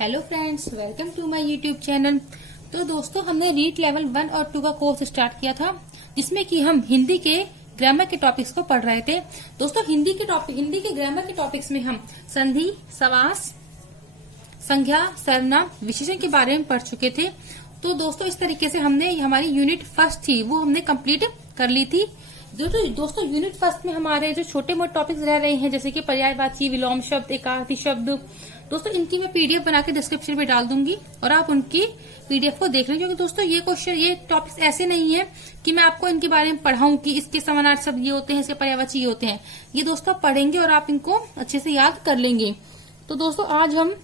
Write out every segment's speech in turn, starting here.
Hello friends, welcome to my YouTube channel. तो दोस्तों, हमने रीड लेवल 1 और 2 का कोर्स स्टार्ट किया था, जिसमें कि हम हिंदी के ग्रामर के टॉपिक्स को पढ़ रहे थे। दोस्तों, हिंदी के ग्रामर के टॉपिक्स में हम संधि, समास, संज्ञा, सर्वनाम, विशेषण के बारे में पढ़ चुके थे। तो दोस्तों, इस तरीके से हमने हमारी यूनिट फर्स्ट थी वो हमने कंप्लीट कर ली थी। दोस्तों यूनिट फर्स्ट में हमारे जो छोटे मोटे टॉपिक्स रह रहे हैं, जैसे कि पर्यायवाची, विलोम शब्द, एकार्थी शब्द, दोस्तों इनकी मैं पीडीएफ बना के डिस्क्रिप्शन में डाल दूंगी और आप उनकी पीडीएफ को देख लें। क्योंकि दोस्तों ये टॉपिक्स ऐसे नहीं है कि मैं आपको इनके बारे में पढ़ाऊं कि इसके समानार्थी शब्द ये होते हैं, इसके पर्यायवाची ये होते हैं। ये दोस्तों आप पढ़ेंगे और आप इनको अच्छे से याद कर लेंगे। तो दोस्तों, आज हम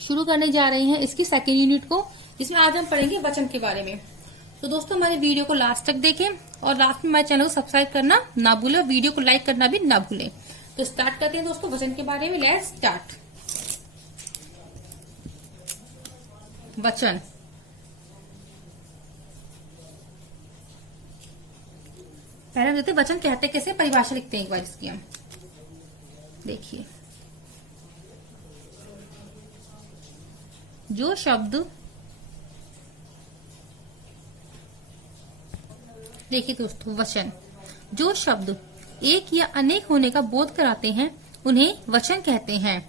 शुरू करने जा रहे हैं इसकी सेकेंड यूनिट को, जिसमें आज हम पढ़ेंगे वचन के बारे में। तो दोस्तों, हमारे वीडियो को लास्ट तक देखें और लास्ट में हमारे चैनल को सब्सक्राइब करना ना भूलें, वीडियो को लाइक करना भी ना भूलें। तो स्टार्ट करते हैं दोस्तों वचन के बारे में। Let's start. वचन, पहले हम देखते हैं वचन कहते कैसे, परिभाषा लिखते हैं एक बार इसकी। हम देखिए, जो शब्द, देखिए दोस्तों, वचन जो शब्द एक या अनेक होने का बोध कराते हैं उन्हें वचन कहते हैं।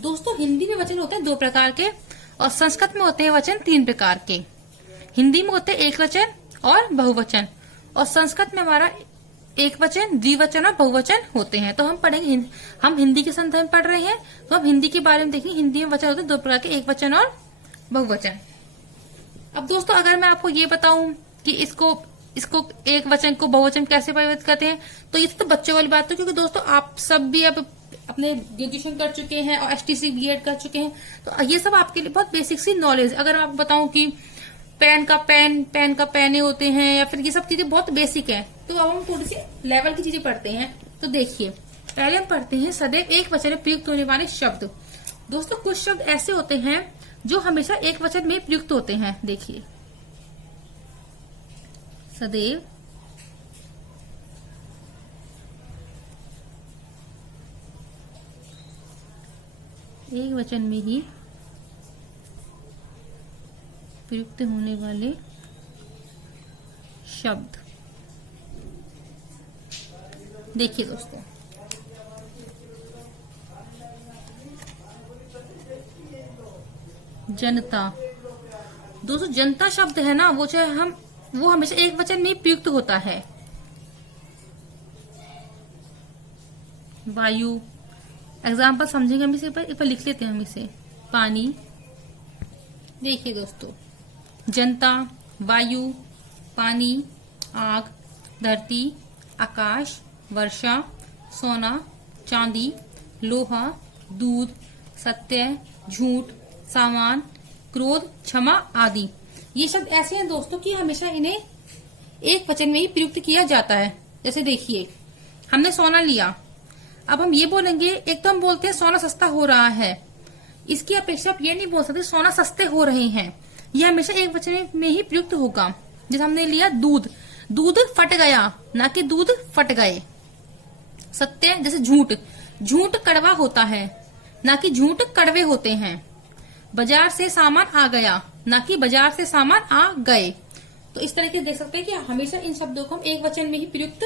दोस्तों, हिंदी में वचन होते हैं 2 प्रकार के और संस्कृत में होते हैं वचन 3 प्रकार के। हिंदी में होते हैं एक वचन और बहुवचन, और संस्कृत में हमारा एक वचन, द्विवचन और बहुवचन होते हैं। तो हम पढ़ेंगे, हम हिंदी के संदर्भ में पढ़ रहे हैं तो हम हिंदी के बारे में देखेंगे। हिंदी में वचन होते हैं 2 प्रकार के, एक वचन और बहुवचन। अब दोस्तों, अगर मैं आपको ये बताऊं कि इसको एक वचन को बहुवचन कैसे परिवर्तित करते हैं, तो ये तो बच्चों वाली बात है। क्योंकि दोस्तों, आप सब भी अब अपने ग्रेजुएशन कर चुके हैं और एसटीसी बीएड कर चुके हैं, तो ये सब आपके लिए बहुत बेसिक सी नॉलेज। अगर मैं आपको बताऊं कि पेन का पेने होते हैं, या फिर ये सब चीजें बहुत बेसिक है। तो अब हम थोड़ी सी लेवल की चीजें पढ़ते हैं। तो देखिए, पहले हम पढ़ते हैं सदैव एक वचन में प्रयुक्त होने वाले शब्द। दोस्तों, कुछ शब्द ऐसे होते हैं जो हमेशा एक वचन में प्रयुक्त होते हैं। देखिए, सदैव एक वचन में ही प्रयुक्त होने वाले शब्द। देखिए दोस्तों, जनता। दोस्तों, जनता शब्द है ना, वो हमेशा एक वचन में ही प्रयुक्त होता है। वायु, एग्जाम्पल समझेंगे हम इसे, एक बार लिख लेते हैं हम इसे। पानी। देखिए दोस्तों, जनता, वायु, पानी, आग, धरती, आकाश, वर्षा, सोना, चांदी, लोहा, दूध, सत्य, झूठ, सामान, क्रोध, क्षमा आदि। ये शब्द ऐसे हैं दोस्तों कि हमेशा इन्हें एक वचन में ही प्रयुक्त किया जाता है। जैसे देखिए, हमने सोना लिया, अब हम ये बोलेंगे, एक तो हम बोलते हैं सोना सस्ता हो रहा है, इसकी अपेक्षा आप ये नहीं बोल सकते सोना सस्ते हो रहे हैं। यह हमेशा एक वचन में ही प्रयुक्त होगा। जैसे हमने लिया दूध, दूध फट गया, ना कि दूध फट गए। सत्य, जैसे झूठ, झूठ कड़वा होता है, ना कि झूठ कड़वे होते हैं। बाजार से सामान आ गया, ना कि बाजार से सामान आ गए। तो इस तरीके से देख सकते हैं कि हमेशा इन शब्दों को हम एक वचन में ही प्रयुक्त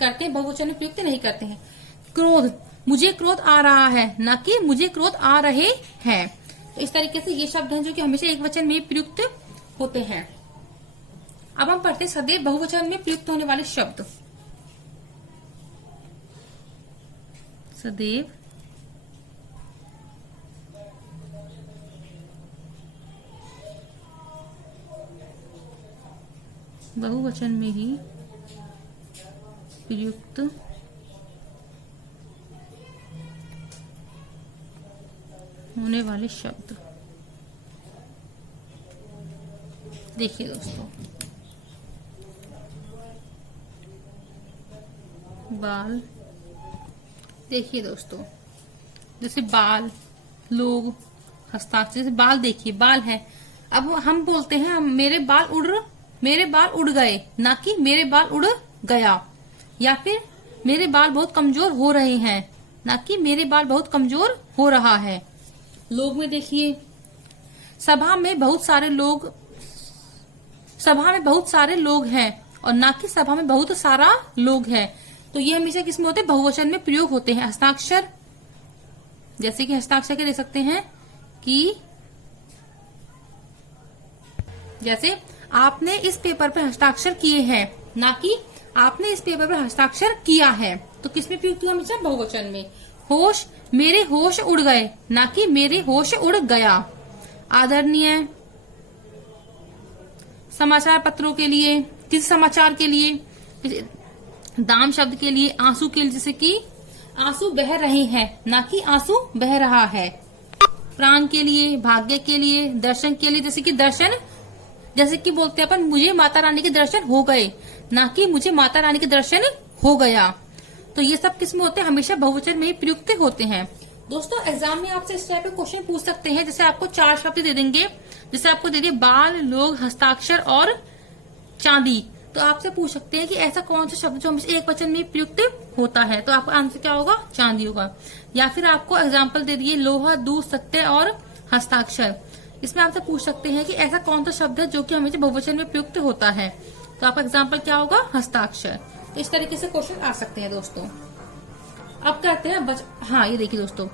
करते हैं, बहुवचन में प्रयुक्त नहीं करते हैं। क्रोध, मुझे क्रोध आ रहा है, ना कि मुझे क्रोध आ रहे हैं। तो इस तरीके से ये शब्द हैं जो कि हमेशा एक वचन में प्रयुक्त होते हैं। अब हम पढ़ते हैं सदैव बहुवचन में प्रयुक्त होने वाले शब्द। सदैव बहुवचन में ही प्रयुक्त होने वाले शब्द। देखिए दोस्तों, बाल। देखिए दोस्तों, जैसे बाल, लोग, हस्ताक्षर। जैसे बाल, देखिए बाल है, अब हम बोलते हैं मेरे बाल उड़ गए, ना कि मेरे बाल उड़ गया। या फिर मेरे बाल बहुत कमजोर हो रहे हैं, ना कि मेरे बाल बहुत कमजोर हो रहा है। लोग में देखिए सभा में बहुत सारे लोग हैं और ना कि सभा में बहुत सारा लोग है। तो ये हमेशा किसमें होते हैं? बहुवचन में प्रयोग होते हैं। हस्ताक्षर, जैसे कि हस्ताक्षर के दे सकते हैं कि जैसे आपने इस पेपर पर हस्ताक्षर किए हैं, ना कि आपने इस पेपर पर हस्ताक्षर किया है। तो किसमें प्रयुक्त हुआ? हमेशा बहुवचन में। होश, मेरे होश उड़ गए, ना कि मेरे होश उड़ गया। आदरणीय, समाचार पत्रों के लिए, किसी समाचार के लिए। दाम शब्द के लिए, आंसू के लिए, जैसे कि आंसू बह रहे हैं, ना कि आंसू बह रहा है। प्राण के लिए, भाग्य के लिए, दर्शन के लिए, जैसे कि दर्शन, जैसे कि बोलते हैं अपन मुझे माता रानी के दर्शन हो गए, ना कि मुझे माता रानी के दर्शन हो गया। तो ये सब किसमें होते हैं? हमेशा बहुवचन में ही प्रयुक्त होते हैं। दोस्तों एग्जाम में आपसे इस टाइप के क्वेश्चन पूछ सकते हैं। जैसे आपको 4 शब्द दे देंगे, जैसे आपको दे दिए बाल, लोग, हस्ताक्षर और चांदी। तो आपसे पूछ सकते हैं कि ऐसा कौन सा शब्द जो हमेशा एक वचन में प्रयुक्त होता है। तो आपका आंसर क्या होगा? चांदी होगा। या फिर आपको एग्जाम्पल दे दिए लोहा, दूध, सत्य और हस्ताक्षर। इसमें आपसे पूछ सकते हैं कि ऐसा कौन सा शब्द है जो कि हमेशा बहुवचन में प्रयुक्त होता है। तो आपका एग्जाम्पल क्या होगा? हस्ताक्षर। तो इस तरीके से क्वेश्चन आ सकते हैं दोस्तों। अब कहते हैं हाँ, ये देखिए दोस्तों,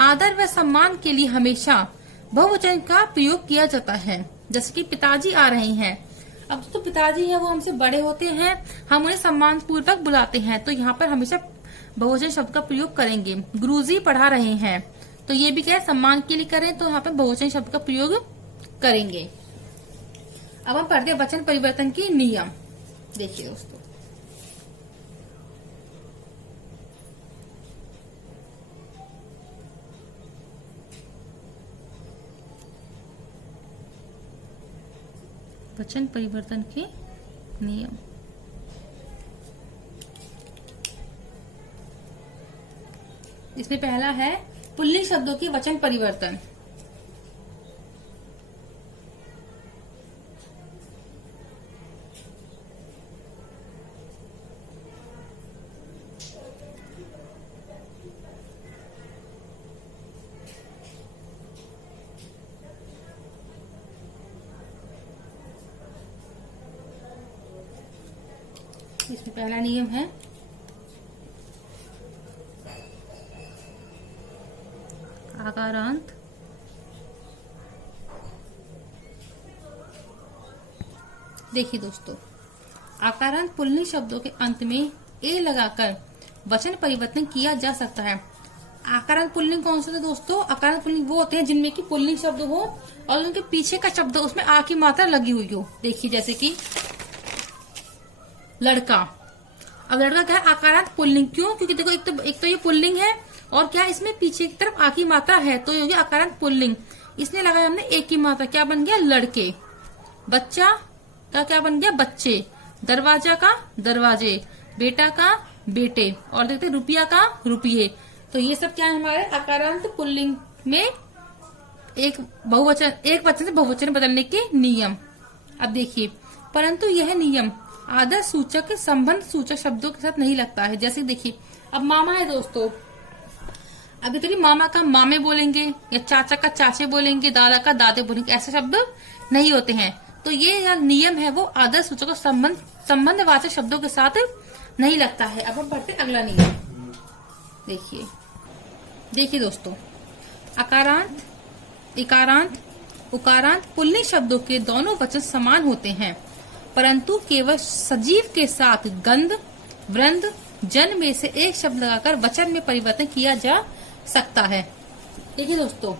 आदर व सम्मान के लिए हमेशा बहुवचन का प्रयोग किया जाता है। जैसे कि पिताजी आ रहे हैं। अब तो पिताजी है वो हमसे बड़े होते हैं, हम उन्हें सम्मान पूर्वक बुलाते हैं, तो यहाँ पर हमेशा बहुवचन शब्द का प्रयोग करेंगे। गुरुजी पढ़ा रहे हैं, तो ये भी क्या है? सम्मान के लिए करें, तो यहाँ पर बहुवचन शब्द का प्रयोग करेंगे। अब हम पढ़ते हैं वचन परिवर्तन की नियम। देखिए दोस्तों, वचन परिवर्तन के नियम। इसमें पहला है पुल्लिंग शब्दों के वचन परिवर्तन। इसमें पहला नियम है आकारांत देखिए दोस्तों, आकारांत पुल्लिंग शब्दों के अंत में ए लगाकर वचन परिवर्तन किया जा सकता है। आकारांत पुल्लिंग कौन से थे दोस्तों? आकारांत पुल्लिंग वो होते हैं जिनमें कि पुल्लिंग शब्द हो और उनके पीछे का शब्द उसमें आ की मात्रा लगी हुई हो। देखिए जैसे कि लड़का। अब लड़का क्या है? आकारांत पुल्लिंग। क्यों? क्योंकि देखो एक तो ये पुल्लिंग है और क्या इसमें पीछे की तरफ आ की मात्रा है, तो ये हो गया आकारांत पुल्लिंग। इसने लगाया हमने एक की मात्रा, क्या बन गया? लड़के। बच्चा का क्या बन गया? बच्चे। दरवाजा का दरवाजे। बेटा का बेटे। और देखते रुपया का रुपये। तो ये सब क्या है हमारे आकारांत पुल्लिंग में एक वचन से बहुवचन बदलने के नियम। अब देखिए, परंतु यह नियम आदर सूचक, संबंध सूचक शब्दों के साथ नहीं लगता है। जैसे देखिए, अब मामा है दोस्तों, अभी तो मामा का मामे बोलेंगे या चाचा का चाचे बोलेंगे, दादा का दादे बोलेंगे, ऐसे शब्द नहीं होते हैं। तो ये नियम है वो आदर सूचक और संबंधवाचक शब्दों के साथ नहीं लगता है। अब हम पढ़ते अगला नियम। देखिए दोस्तों, अकारांत, इकारांत, उकारांत पुल्लिंग शब्दों के दोनों वचन समान होते हैं, परंतु केवल सजीव के साथ गंध, वृंद, जन में से एक शब्द लगाकर वचन में परिवर्तन किया जा सकता है। देखिए दोस्तों,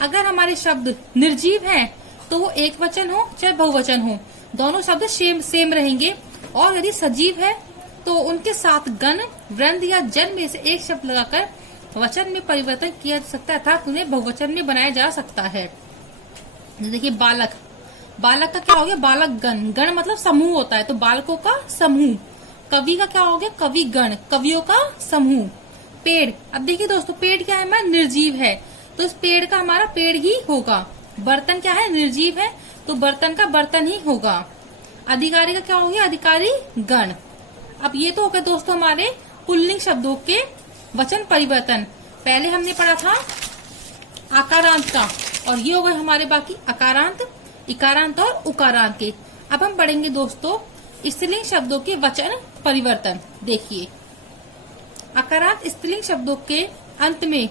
अगर हमारे शब्द निर्जीव हैं तो वो एक वचन हो चाहे बहुवचन हो, दोनों शब्द सेम रहेंगे। और यदि सजीव है तो उनके साथ गण, वृंद या जन में से एक शब्द लगाकर वचन में परिवर्तन किया जा सकता है, अर्थात उन्हें बहुवचन में बनाया जा सकता है। देखिए बालक, बालक का क्या हो गया? बालक गण। गण मतलब समूह होता है, तो बालकों का समूह। कवि का क्या हो गया? कवि गण, कवियों का समूह। पेड़, अब देखिए दोस्तों, पेड़ क्या है हमारा? निर्जीव है, तो इस पेड़ का हमारा पेड़ ही होगा। बर्तन क्या है? निर्जीव है, तो बर्तन का बर्तन ही होगा। अधिकारी का क्या हो गया? अधिकारी गण। अब ये तो हो गया दोस्तों हमारे पुल्लिंग शब्दों के वचन परिवर्तन। पहले हमने पढ़ा था आकारांत का, और ये हो गए हमारे बाकी अकारांत, इकारांत और उकारांत के। अब हम पढ़ेंगे दोस्तों स्त्रीलिंग शब्दों के वचन परिवर्तन। देखिए, अकारांत स्त्रीलिंग शब्दों के अंत में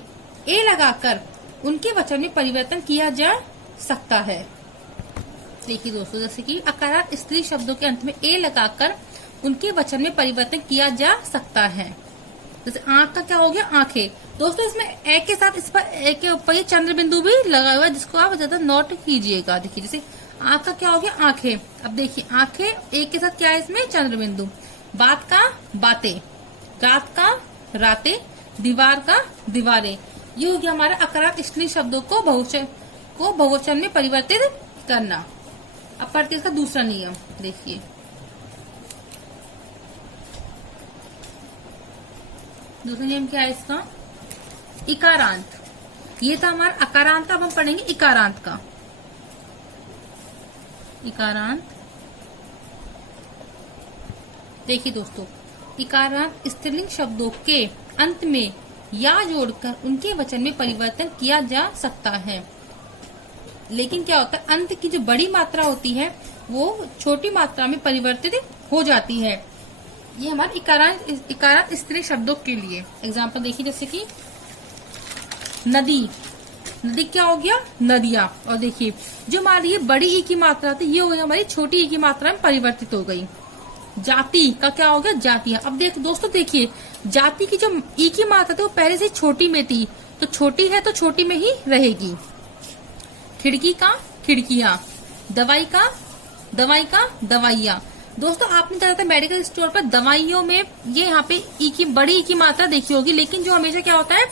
ए लगाकर उनके वचन में परिवर्तन किया जा सकता है। देखिए दोस्तों, जैसे कि अकारांत स्त्री शब्दों के अंत में ए लगाकर उनके वचन में परिवर्तन किया जा सकता है। जैसे आंख का क्या हो गया, आंखें। दोस्तों इसमें ए के साथ इस पर ए के ऊपर ये चंद्र बिंदु भी लगा हुआ है, जिसको आप ज्यादा नोट कीजिएगा। देखिए जैसे आंख का क्या हो गया, आंखें। अब देखिए आंखें एक के साथ क्या है, इसमें चंद्र बिंदु। बात का बातें, रात का रातें, दीवार का दीवारें। ये हो गया हमारा अकारांत स्त्री शब्दों को बहुवचन में परिवर्तित करना। अब पढ़ते इसका दूसरा नियम। देखिए दूसरा नियम क्या है इसका, इकारांत। ये था हमारा अकारांत का, अब हम पढ़ेंगे इकारांत का। इकारांत, देखिए दोस्तों, इकारांत स्त्रीलिंग शब्दों के अंत में या जोड़कर उनके वचन में परिवर्तन किया जा सकता है। लेकिन क्या होता है, अंत की जो बड़ी मात्रा होती है वो छोटी मात्रा में परिवर्तित हो जाती है। ये हमारे इकारांत स्त्री शब्दों के लिए एग्जाम्पल देखिए, जैसे कि नदी। नदी क्या हो गया, नदियां। और देखिए जो हमारी ये बड़ी ई की मात्रा थी, ये हो गई हमारी छोटी ई की मात्रा में परिवर्तित हो गई। जाति का क्या हो गया, जातियां। अब देखो दोस्तों, देखिए जाति की जो ई की मात्रा थी वो पहले से छोटी में थी, तो छोटी है तो छोटी में ही रहेगी। खिड़की का खिड़कियां, दवाई का दवाइयां। दोस्तों आपने ज्यादातर मेडिकल स्टोर पर दवाइयों में ये यहाँ पे ई की बड़ी ई की मात्रा देखी होगी, लेकिन जो हमेशा क्या होता है,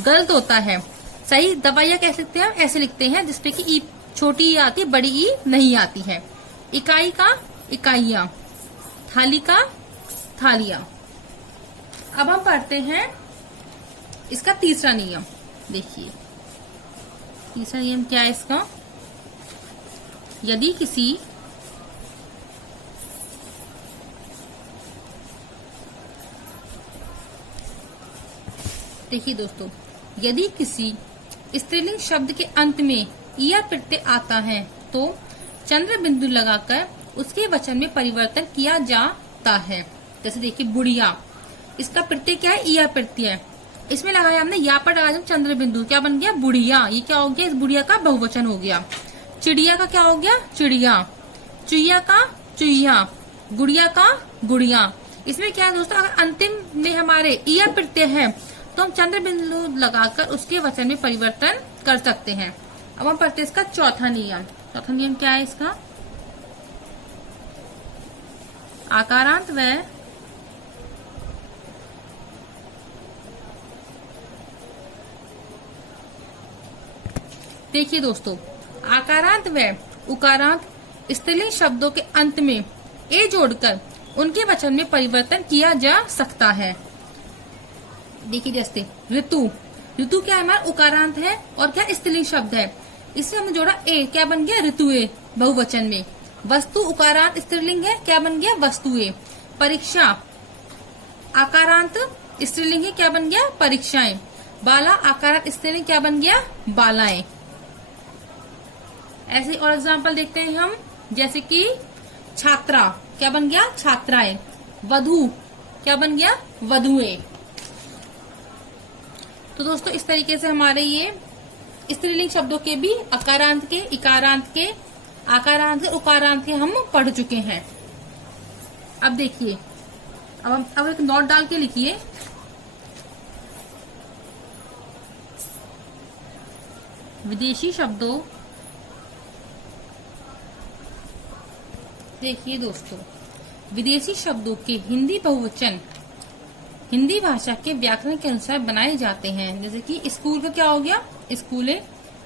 गलत होता है। सही दवाइयां कैसे लिखते हैं, ऐसे लिखते हैं जिसपे कि ई छोटी ई आती है, बड़ी ई नहीं आती है। इकाई का इकाइयां, थाली का थालियां। अब हम पढ़ते हैं इसका तीसरा नियम। देखिए तीसरा नियम क्या है इसका, यदि किसी देखिए दोस्तों, यदि किसी स्त्रीलिंग शब्द के अंत में या प्रत्यय आता है तो चंद्र बिंदु लगाकर उसके वचन में परिवर्तन किया जाता है। जैसे देखिए बुढ़िया, इसका प्रत्यय क्या है, या प्रत्यय। इसमें लगाया हमने या पर लगाया चंद्र बिंदु, क्या बन गया, बुढ़िया। ये क्या हो गया, इस बुढ़िया का बहुवचन हो गया। चिड़िया का क्या हो गया, चिड़िया। चुईया का चुईया, गुड़िया का गुड़िया। इसमें क्या है दोस्तों, अगर अंतिम में हमारे या प्रत्यय है तो हम चंद्र बिंदु लगाकर उसके वचन में परिवर्तन कर सकते हैं। अब हम पढ़ते हैं इसका चौथा नियम। चौथा नियम क्या है इसका, आकारांत व देखिए दोस्तों, आकारांत व उकारांत स्त्रीलिंग शब्दों के अंत में ए जोड़कर उनके वचन में परिवर्तन किया जा सकता है। देखिए जैसे ऋतु। ऋतु क्या है, हमारा उकारांत है और क्या स्त्रीलिंग शब्द है, इसमें हमने जोड़ा ए, क्या बन गया, ऋतुए बहुवचन में। वस्तु उकारांत स्त्रीलिंग है, क्या बन गया, वस्तुएं। परीक्षा आकारांत स्त्रीलिंग है, क्या बन गया, परीक्षाएं। बाला आकारांत स्त्रीलिंग, क्या बन गया, बालाएं। ऐसे और एग्जाम्पल देखते हैं हम, जैसे कि छात्रा क्या बन गया, छात्राएं। वधु क्या बन गया, वधुएं। तो दोस्तों इस तरीके से हमारे ये स्त्रीलिंग शब्दों के भी अकारांत के, इकारांत के, आकारांत के, उकारांत के हम पढ़ चुके हैं। अब देखिए, अब एक नोट डाल के लिखिए, विदेशी शब्दों। देखिए दोस्तों, विदेशी शब्दों के हिंदी बहुवचन हिंदी भाषा के व्याकरण के अनुसार बनाए जाते हैं। जैसे कि स्कूल का क्या हो गया, स्कूले।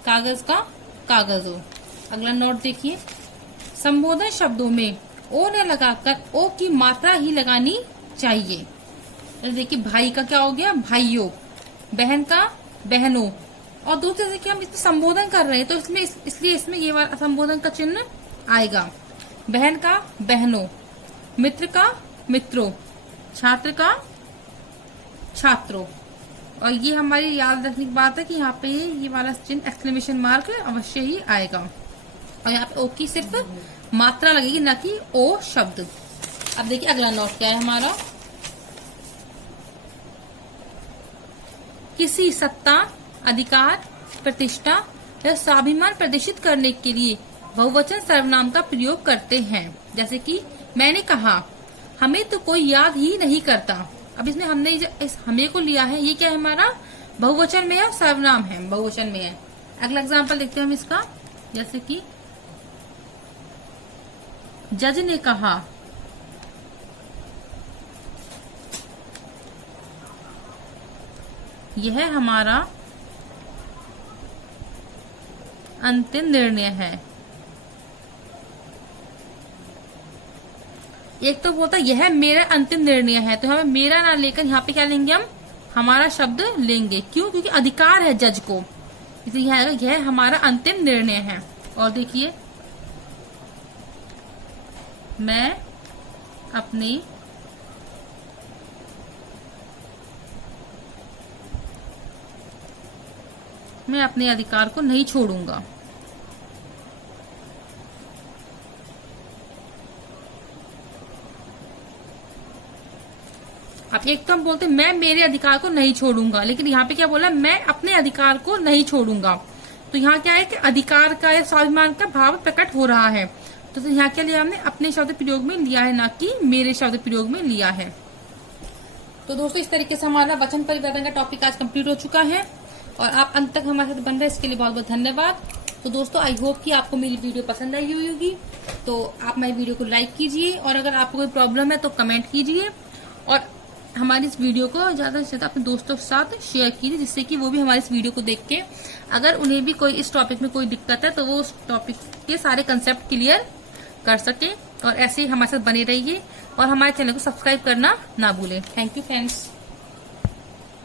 कागज का कागजों। अगला नोट देखिए, संबोधन शब्दों में ओ न लगाकर ओ की मात्रा ही लगानी चाहिए। जैसे देखिए भाई का क्या हो गया, भाइयों। बहन का बहनों। और दूसरे जैसे कि हम इसमें संबोधन कर रहे हैं तो इसलिए इसमें ये वाला संबोधन का चिन्ह आएगा। बहन का बहनों, मित्र का मित्रों, छात्र का छात्रों। और ये हमारी याद रखने की बात है कि यहाँ पे ये वाला चिन्ह एक्सक्लेमेशन मार्क अवश्य ही आएगा। और यहाँ पे ओ की सिर्फ मात्रा लगेगी, ना कि ओ शब्द। अब देखिए अगला नोट क्या है हमारा। किसी सत्ता, अधिकार, प्रतिष्ठा या स्वाभिमान प्रदर्शित करने के लिए बहुवचन सर्वनाम का प्रयोग करते हैं। जैसे कि मैंने कहा, हमें तो कोई याद ही नहीं करता। अब इसमें हमने इस हमें को लिया है, ये क्या है हमारा, बहुवचन में है, सर्वनाम है, बहुवचन में है। अगला एग्जाम्पल देखते हैं हम इसका। जैसे कि जज ने कहा, यह हमारा अंतिम निर्णय है। एक तो बोलता यह मेरा अंतिम निर्णय है, तो हमें मेरा ना लेकर यहाँ पे क्या लेंगे, हम हमारा शब्द लेंगे। क्यों? क्योंकि अधिकार है जज को, इसलिए यह हमारा अंतिम निर्णय है। और देखिए, मैं अपने अधिकार को नहीं छोड़ूंगा। अब एक तो हम बोलते हैं मैं मेरे अधिकार को नहीं छोड़ूंगा, लेकिन यहाँ पे क्या बोला, मैं अपने अधिकार को नहीं छोड़ूंगा। तो यहाँ क्या है कि अधिकार का या स्वाभिमान का भाव प्रकट हो रहा है। तो यहाँ क्या लिया हमने, अपने शब्द प्रयोग में लिया है, ना कि मेरे शब्द प्रयोग में लिया है। तो दोस्तों इस तरीके से हमारा वचन परिवर्तन का टॉपिक आज कंप्लीट हो चुका है और आप अंत तक हमारे साथ बन रहे, इसके लिए बहुत बहुत धन्यवाद। तो दोस्तों आई होप कि आपको मेरी वीडियो पसंद आई हुई होगी। तो आप मेरी वीडियो को लाइक कीजिए और अगर आपको कोई प्रॉब्लम है तो कमेंट कीजिए और हमारी इस वीडियो को ज्यादा से ज्यादा अपने दोस्तों के साथ शेयर कीजिए, जिससे कि वो भी हमारी इस वीडियो को देख के अगर उन्हें भी कोई इस टॉपिक में कोई दिक्कत है तो वो उस टॉपिक के सारे कंसेप्ट क्लियर कर सके। और ऐसे ही हमारे साथ बने रहिए और हमारे चैनल को सब्सक्राइब करना ना भूलें। Thank you friends.